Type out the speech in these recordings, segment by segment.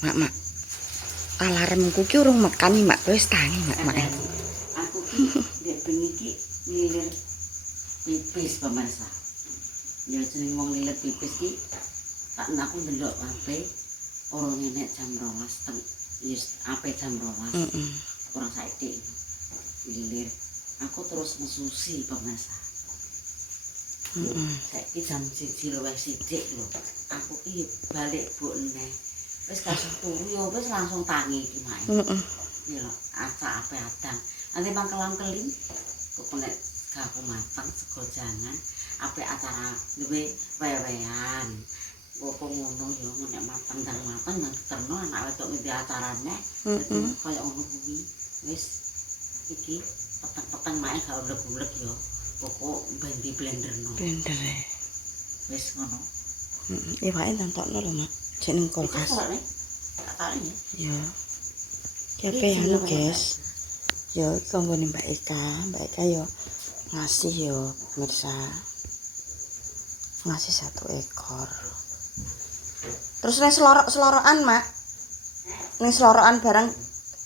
Mak. Alarmku ki urung mekan iki, Mak. Wis tangi, Mak. Aku ki ndek bengi ki ngilir pipis pemirsa. Ya jeneng wong ngilir pipis ki tak aku ndelok HP orang nenek jam 12 wis ape jam 12. Kurang saiki ngilir. Aku terus mesusi pemirsa. Saiki jam 1 luwih sithik lho. Aku ki balik bu neh. Wis kasih turu ya wis langsung tangi iki mak. Ya lho, acak ape adang. Nanti mangkelang-keling kok nek gaku mateng sego jangan ape acara duwe wewean. Kok ngono ya nek mateng nang terno anak wedok ngendi acarane. Kaya ngono kuwi. Wis iki peteng-peteng mae gak uleg-uleg ya. Pokok bandi blenderno. Blender. Wis ngono. Iwake tantokno lho, Mak. Jeneng kulkas. Katane ya. Ya. Kepe anu, guys. Ya kanggone Mbak Eka. Mbak Eka yo ngasih yo pemirsa. Ngasih 1 ekor. Terus ning selorokan, Mak. Ning selorokan barang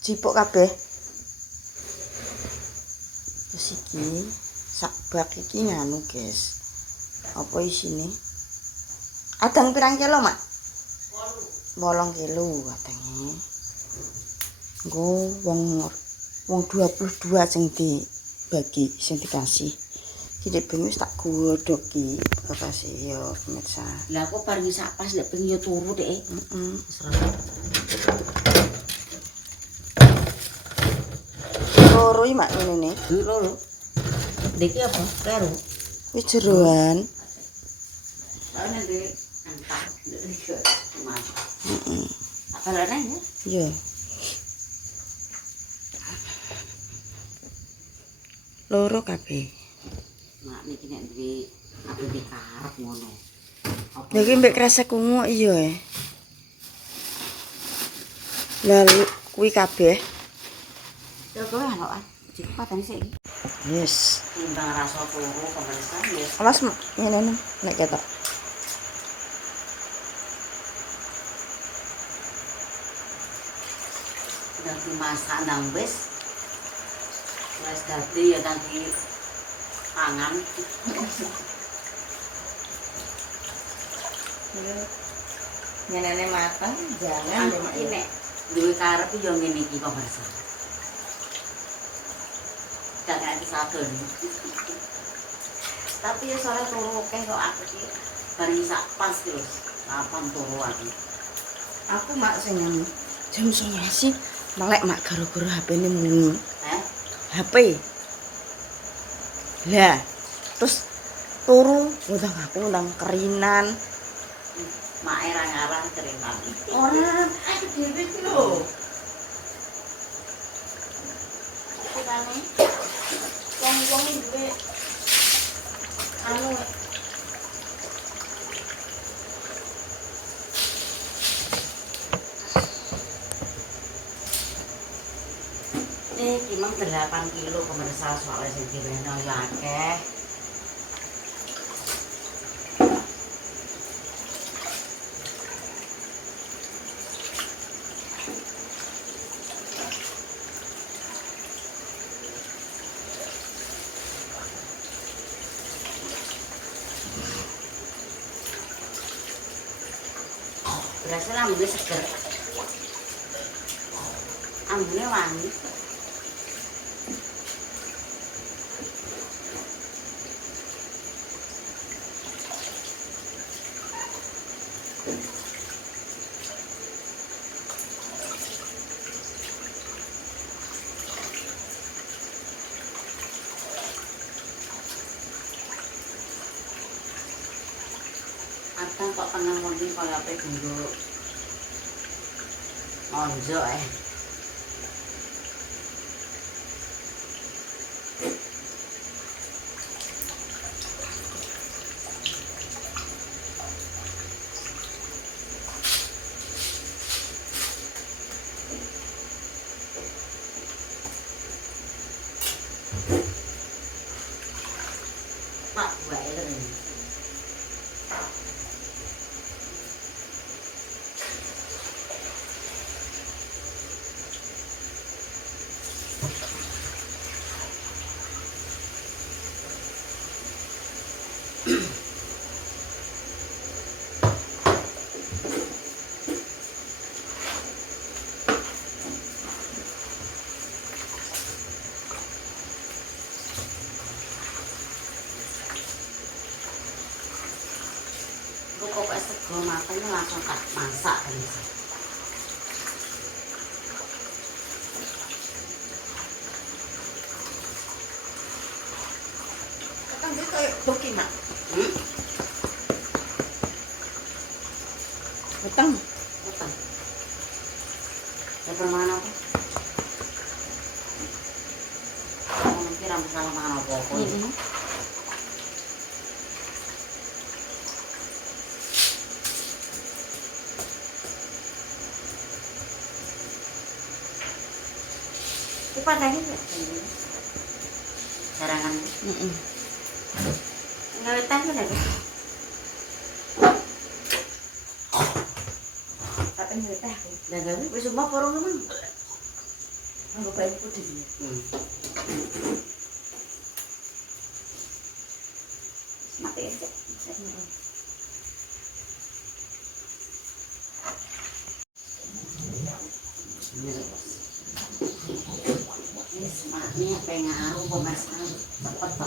jipuk kabeh. Terus iki sak bak iki nganu, guys. Apa isine? Adang pirang kilo, Mak? 8 kilo katanya. Engko wong 22 sing dibagi, sing dikasih. Iki bengi wis tak godhoki bekase ya pemirsa. Lah aku bar sak pas nek pengen yo turu dek. Loro iki mak ngene. Loro. Dek apa? Karo. Wis jeroan. Ana dek antak dek mas. Apa lane ya? Iya. Loro kabeh. Mak niki nek duwe aku dikarep ngono. Lha iki mbek kresek ungu iya. Lah kuwi kabeh. Ya kowe ana cepatan sik. Yes. Timbang rasa turu pemirsa wis. Awas ngene nek ketok. Udah dimasak nang wis. Wis dadi ya tadi pangan. Ngene mateng jangan Aku iki nek duwe karep yo ngene iki pemirsa. Gak ngerti sabun. Tapi ya sore turu kok aku iki bareng sak pas terus. Kapan turu aku? Aku mak sing jam 11 melek mak gara-gara HP-ne muni. HP. Lah, terus turu ngundang kerinan. Mak era ngarah keringan. Ora, aku dhewe iki lho. Kirane wong-wong duwe anu Iki mah 8 kilo pemirsa soalnya sing direno ya akeh. Berasa lambune seger. Ambune wangi. Atang kok tengah muni kaya ape gunggo onjo Pak buake lho. matangnya langsung tak masak kan. Kan dia kayak boki mak. Utang. Utang. Ya permana apa? Mungkin ramu salah mangan apa-apa. Padahal ini jarangan nggak tahu kan ya tapi nggak tahu nggak tahu besok mau porong memang nggak baik putih mati aja ini pengaruh pemasaran apa?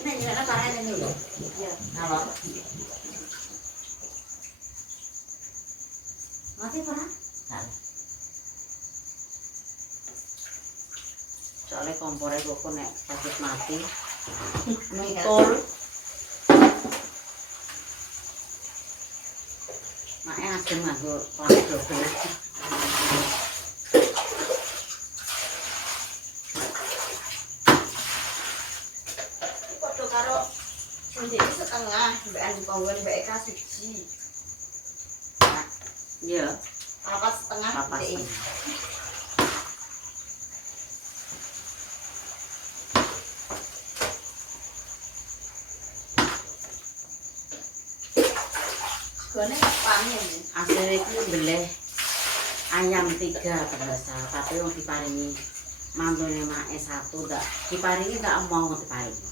Ini juga tahan ini loh. Ya, kalau mati pernah? Soalnya kompornya kok nek sakit mati, nutol. Maknya adem aku pakai double. Foto karo sendiri setengah, mbak konggon mbak Eka siji. Iya. Papat setengah. Papat setengah. Gone panen. Asli iki beleh ayam 3 terasa, tapi wong diparingi mantune make 1 ndak diparingi ndak mau diparingi.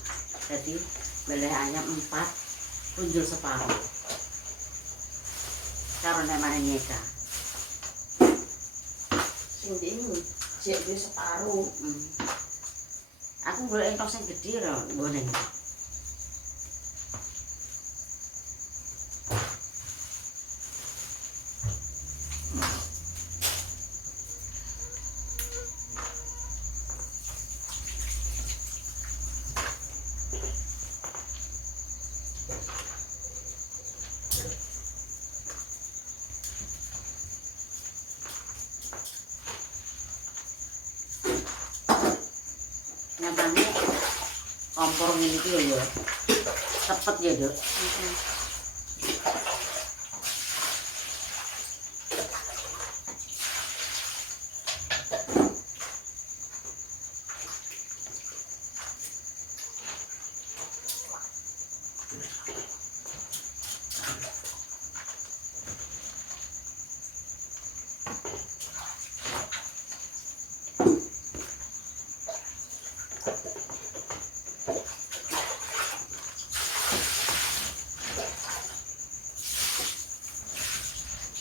Jadi beleh ayam 4 punjul separuh. Karo nek maringi Eka. Sing ini jek wis separuh. Aku golek entok sing gedhe lho, ngene. Nyatane kompor ngene iki lho ya. Cepet ya, Dok.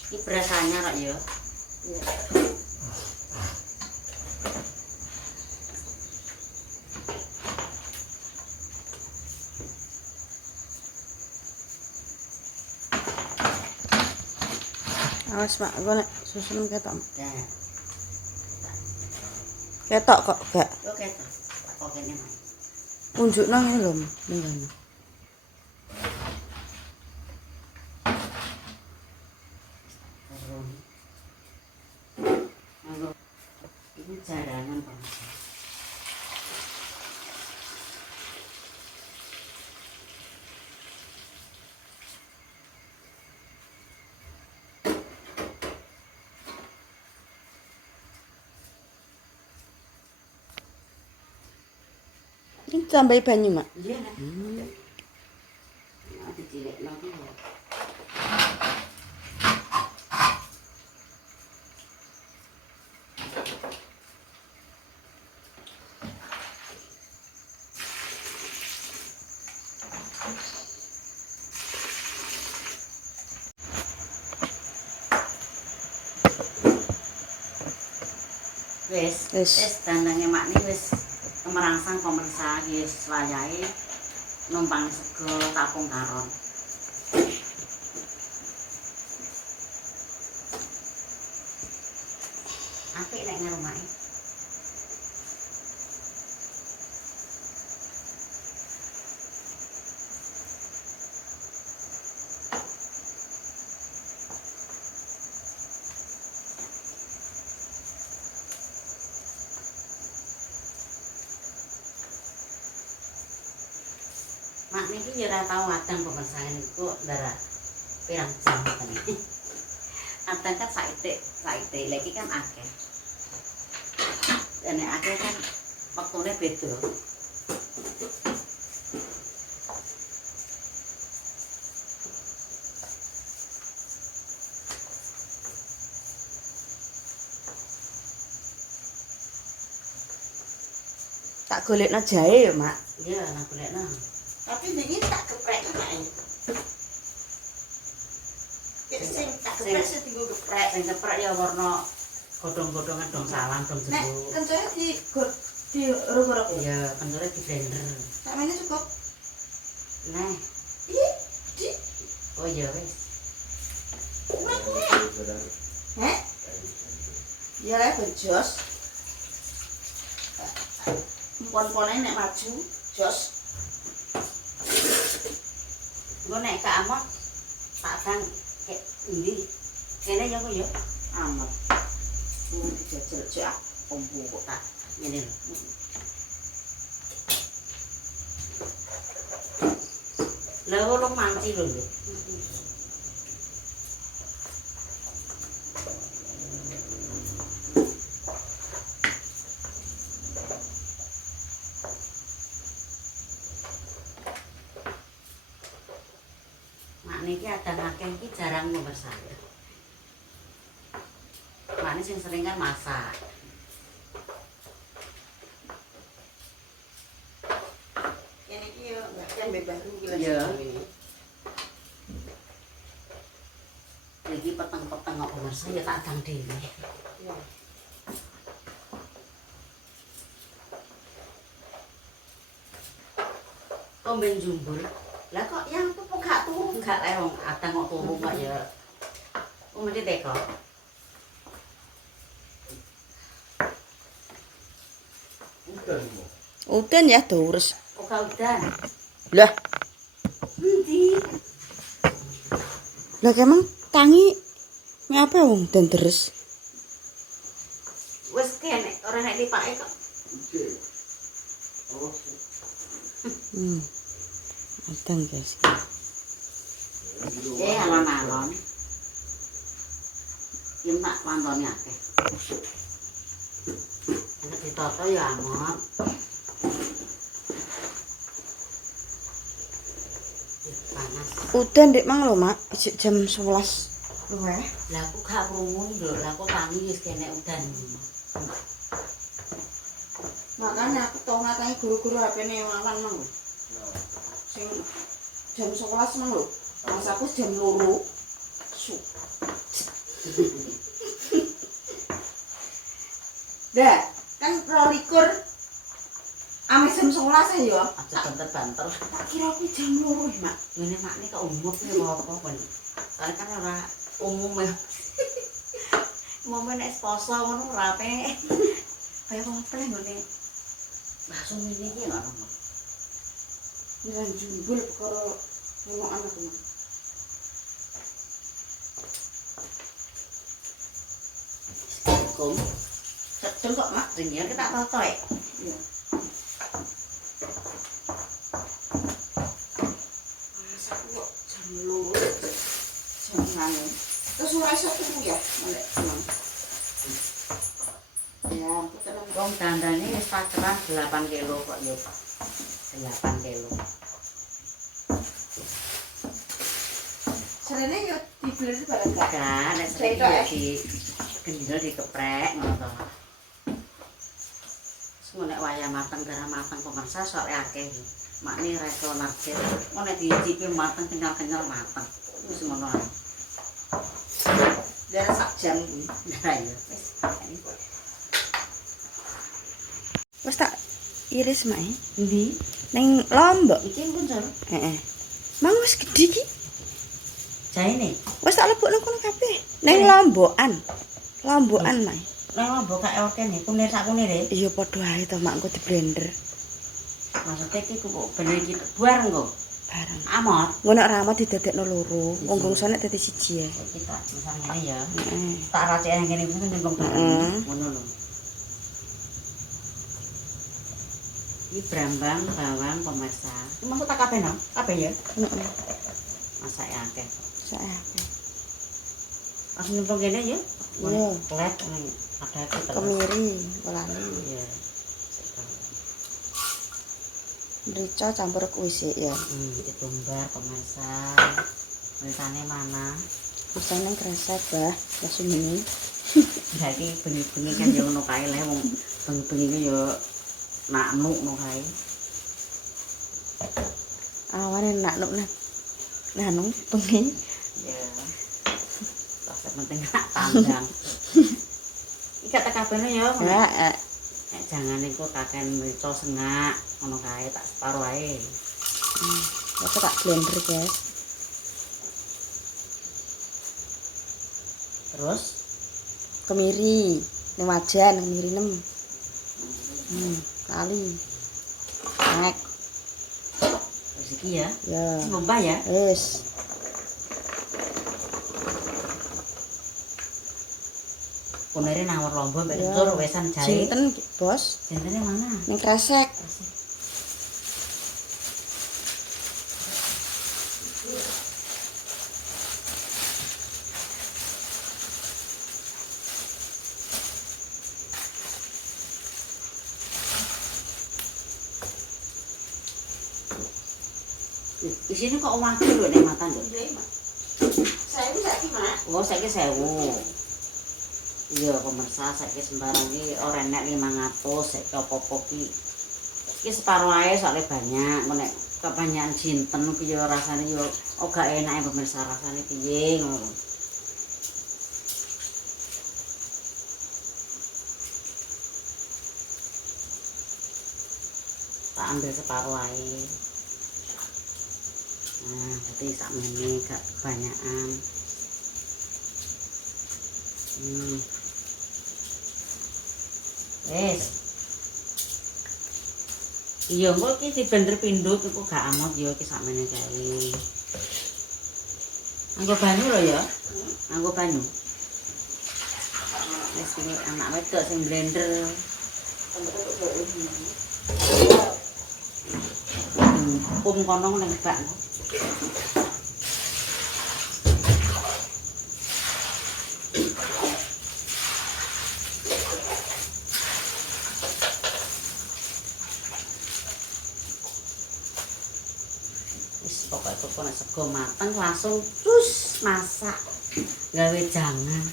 Ini berasanya kok ya. Iya. Awas mak, gue nek susun ketok. Nah, Ketok kok gak. yo ketok. Kok kene mah. Unjukno ngene lho, minggane. Ini jaranan Pak. Ini tambahi banyu mak. Iya kan? Nanti cilik lagi ya. Wis Wis. dandangnya mak ini wis kemerangsang pemirsa wis wayahe numpang sego tapung karon. Apik nek nang omahe. Mak niki ya ora tau adang pemirsa niku ndara pirang jam ten. Adang kan saithik, lha iki kan akeh. Nek akeh kan wektune beda. Tak golekno jahe ya, Mak. Iya, nak golekno. Tapi ini tak geprek mak. Ya sing tak geprek sing dienggo geprek. Sing ceprek ya warna godhong-godhongan dong salam dong Nek jeruk. kencane di rego-rego. Iya, kencure di blender. Samene cukup. Nah, Ih, di. oh iya wis. Heh? Ya lah bejos. Pon-pone nek maju, jos. Engko nek Kak Amon tak kan kek endi? Kene ya kok ya Amat. Dijajal jak ombo kok tak. ngene lho. Lah urung manci lho. Mak niki adang akeh iki jarang pemirsa. Mak ini sing sering kan masak. Yang iki yo enggak kan baru iki Iya. lagi. Iki peteng-peteng kok pemirsa ya tak adang dhewe. Ya. Tomben jumbul. Lah kok yang apa gak turu gak le wong adang kok turu kok ya. Mesti teko. Udan ya terus. Kok gak udan. Lah, Endi? lah emang tangi ngapa wong dan terus? Wis kene ora nek dipake kok. Hmm. Udan guys. Alon-alon. Iki tak pantone akeh. Nek ditata ya amot. Panas. Udan Dek mang lho, Mak. Isik jam 11 luwih. Lah aku gak krungu lho, lah kok tangi wis kene udan. Makanya aku tau ngatangi guru-guru HP-ne lawan mang lho. Sing jam 11 mang lho. Mas aku jam 2. Su. Dah, kan 22 ame jam 11 ya. Aja banter-banter. Tak kira aku jam 2 ya, Mak. Ngene mak nek kok umum ya apa ben. Soale kan ora umum ya. Momen nek poso ngono ora apik. Kaya apa ngene. Langsung ini iki ngono. Nang jumbul perkara ngono anak Mak. Kum. Sedeng kok, Mak. Jenenge kita toto ya. Iya. Mas aku kok jam 2. Jam nganu. Terus ora iso turu ya, melek pulang. Ya, aku tenang. Wong dandane wis pacaran 8 kilo kok yo. 8 kilo. Sarene yo dibeli barang gak? Kan nek srek ya di gendel dikeprek ngono to. Semua nek wayah mateng darah mateng pemirsa sok akeh. Makne reso narjet. Mau nek dicipi mateng kenyal-kenyal mateng. Wis ngono ae. Darah sak jam kuwi. Nah ya wis. Wes tak iris mak. Ndi? Ning Lombok. Iki pun jare. Heeh. Mang wis gedhe iki. Jaine. Wis tak lebokno kono kabeh. Ning Lombokan. Lombokan mak. Nang mbok kake okene kunir sak kunire. Iya padha ae to mak engko di blender. Maksudnya iki kok bener iki buar engko. Bareng. Amot. Engko nek ramah didadekno loro, wong gongso nek dadi siji ya. Iki tak misal ngene ya. Heeh. Tak racik nang kene kuwi nyemplung bareng. Heeh. Ngono lho. Iki brambang, bawang, pemirsa. Iki maksud tak kabeh no? Kabeh ya? Heeh. Masake akeh. Saya. Langsung nyemplung kene ya. Iya. Klet ngene. Ada iki terus. Kemiri, polane. Iya. Mrica campur kuwi ya. Ditumbar pemirsa. Mirsane mana? Rasane kresek, Bah. Langsung ini. Jadi bengi-bengi kan ya ngono kae le wong bengi-bengi ki ya naknuk ngono kae. Awane naknuk nah. Nanu bengi. Ya. Rasa penting nak tandang. Iki tak kabehne ya. Heeh. Nek jangan iku kaken mrica sengak ngono kae tak separo ae. Aku tak blender, guys. Terus Kemiri, ning wajan kemiri 6. Kali. Nek, terus iki ya. ya. Mbah ya. Wis. Kunire nawar lomba mbek Ya. tur wesan jahe. Jinten, Bos. Jentene mana? Ning kresek. Di sini kok wakil lho nek matan lho. Saya itu saiki Mak. Oh, saiki 1000. Iya, pemirsa saiki sembarang iki ora enek 500 saiki apa-apa ki. Iki separo ae soalnya banyak. Nek kebanyakan jinten ki ya rasane ya ora enak pemirsa rasane piye ngono. Tak ambil separo ae. Nah, jadi sakmene gak kebanyakan. Wes. Iya, engko iki di blender pindho iku gak amot ya iki sakmene kae. Anggo banyu lho ya. Anggo banyu. Wes iki anak wedok sing blender. Pum kono ning bak. Pokoknya pokoknya sego mateng langsung terus masak gawe jangan.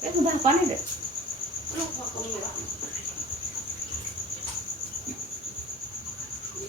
Kayak udah apa nih deh? Lupa kemiran. Di